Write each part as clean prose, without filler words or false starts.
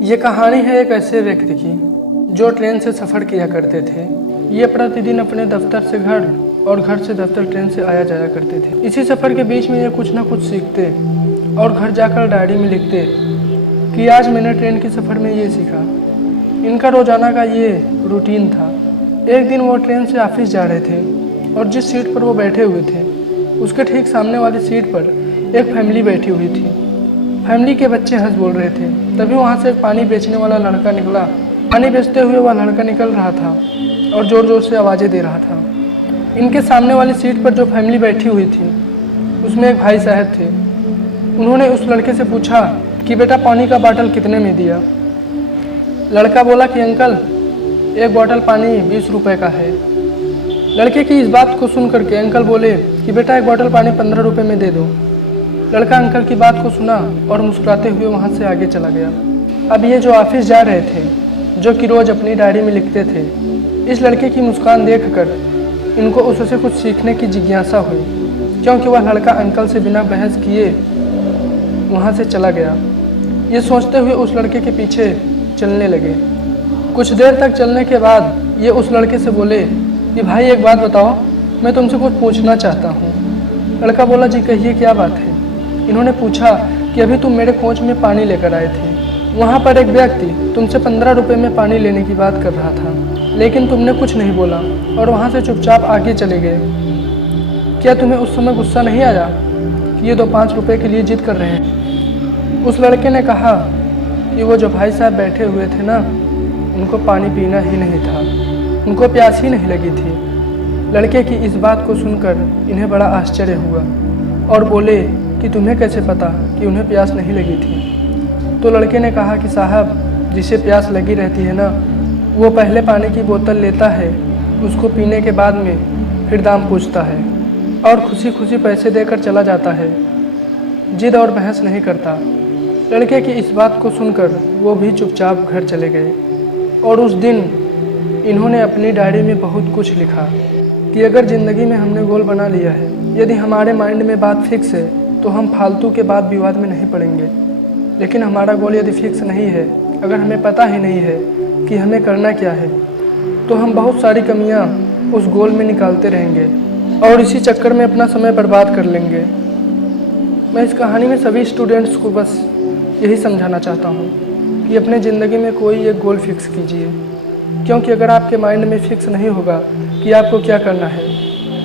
ये कहानी है एक ऐसे व्यक्ति की जो ट्रेन से सफ़र किया करते थे। ये प्रतिदिन अपने दफ्तर से घर और घर से दफ्तर ट्रेन से आया जाया करते थे। इसी सफ़र के बीच में ये कुछ ना कुछ सीखते और घर जाकर डायरी में लिखते कि आज मैंने ट्रेन के सफ़र में ये सीखा। इनका रोज़ाना का ये रूटीन था। एक दिन वो ट्रेन से ऑफिस जा रहे थे और जिस सीट पर वो बैठे हुए थे उसके ठीक सामने वाली सीट पर एक फैमिली बैठी हुई थी। फैमिली के बच्चे हंस बोल रहे थे। तभी वहाँ से एक पानी बेचने वाला लड़का निकला। पानी बेचते हुए वह लड़का निकल रहा था और ज़ोर ज़ोर से आवाज़ें दे रहा था। इनके सामने वाली सीट पर जो फैमिली बैठी हुई थी उसमें एक भाई साहब थे। उन्होंने उस लड़के से पूछा कि बेटा पानी का बाटल कितने में दिया। लड़का बोला कि अंकल एक बोतल पानी 20 रुपये का है। लड़के की इस बात को सुन करके अंकल बोले कि बेटा एक बोतल पानी 15 रुपये में दे दो। लड़का अंकल की बात को सुना और मुस्कुराते हुए वहाँ से आगे चला गया। अब ये जो ऑफिस जा रहे थे, जो कि रोज़ अपनी डायरी में लिखते थे, इस लड़के की मुस्कान देखकर इनको उससे कुछ सीखने की जिज्ञासा हुई, क्योंकि वह लड़का अंकल से बिना बहस किए वहाँ से चला गया। ये सोचते हुए उस लड़के के पीछे चलने लगे। कुछ देर तक चलने के बाद ये उस लड़के से बोले कि भाई एक बात बताओ, मैं तुमसे कुछ पूछना चाहता हूँ। लड़का बोला जी कहिए क्या बात है। इन्होंने पूछा कि अभी तुम मेरे कोच में पानी लेकर आए थे, वहाँ पर एक व्यक्ति तुमसे 15 रुपये में पानी लेने की बात कर रहा था, लेकिन तुमने कुछ नहीं बोला और वहाँ से चुपचाप आगे चले गए। क्या तुम्हें उस समय गुस्सा नहीं आया कि ये 5 रुपये के लिए जिद कर रहे हैं? उस लड़के ने कहा कि वो जो भाई साहब बैठे हुए थे ना, उनको पानी पीना ही नहीं था, उनको प्यास ही नहीं लगी थी। लड़के की इस बात को सुनकर इन्हें बड़ा आश्चर्य हुआ और बोले कि तुम्हें कैसे पता कि उन्हें प्यास नहीं लगी थी? तो लड़के ने कहा कि साहब जिसे प्यास लगी रहती है ना, वो पहले पानी की बोतल लेता है, उसको पीने के बाद में फिर दाम पूछता है और खुशी खुशी पैसे देकर चला जाता है, जिद और बहस नहीं करता। लड़के की इस बात को सुनकर वो भी चुपचाप घर चले गए। और उस दिन इन्होंने अपनी डायरी में बहुत कुछ लिखा कि अगर ज़िंदगी में हमने गोल बना लिया है, यदि हमारे माइंड में बात फिक्स है तो हम फालतू के बाद विवाद में नहीं पड़ेंगे। लेकिन हमारा गोल यदि फिक्स नहीं है, अगर हमें पता ही नहीं है कि हमें करना क्या है, तो हम बहुत सारी कमियां उस गोल में निकालते रहेंगे और इसी चक्कर में अपना समय बर्बाद कर लेंगे। मैं इस कहानी में सभी स्टूडेंट्स को बस यही समझाना चाहता हूँ कि अपने ज़िंदगी में कोई एक गोल फिक्स कीजिए, क्योंकि अगर आपके माइंड में फिक्स नहीं होगा कि आपको क्या करना है,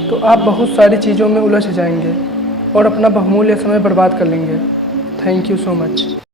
तो आप बहुत सारी चीज़ों में उलझ जाएंगे और अपना बहुमूल्य समय बर्बाद कर लेंगे। Thank you so much.